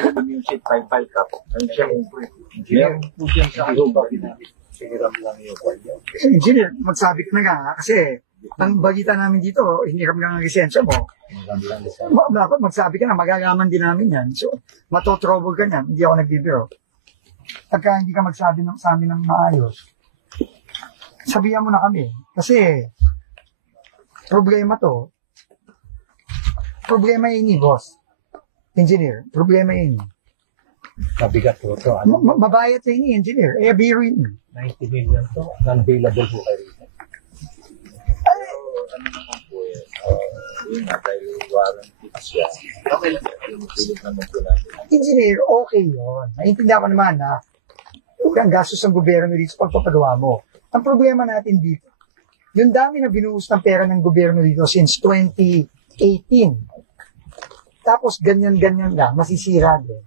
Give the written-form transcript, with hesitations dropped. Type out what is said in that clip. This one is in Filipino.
Yung shit, file ka po. Ang siya yung engineer. Hindi ko ba pinahiram lang yung kwalya? Engineer, magsabi ka na nga, kasi ang balita namin dito, hiniram ka ng lisensya mo. Dapat magsabi ka na, magagaman din namin yan. So, matotrouble ka niyan, hindi ako nagbibiro. Pagka hindi ka magsabi sa amin ng maayos, sabihan mo na kami. Kasi, problema to. Problema ini, boss. Engineer, problema ini. Mabigat po ito. Mabayad sa ini, engineer. Eh, biro ini. 90 million to. Non-available po kayo. Ano naman po yun nga, dahil warranty siya. Okay lang. Yung pilit naman po natin. Engineer, okay yun. Naintindihan ko naman na ang gastos ng gobyerno dito sa pagpapagawa mo. Ang problema natin dito, yung dami na binuhos ng pera ng gobyerno dito since 2018. Tapos ganyan-ganyan lang, masisira din.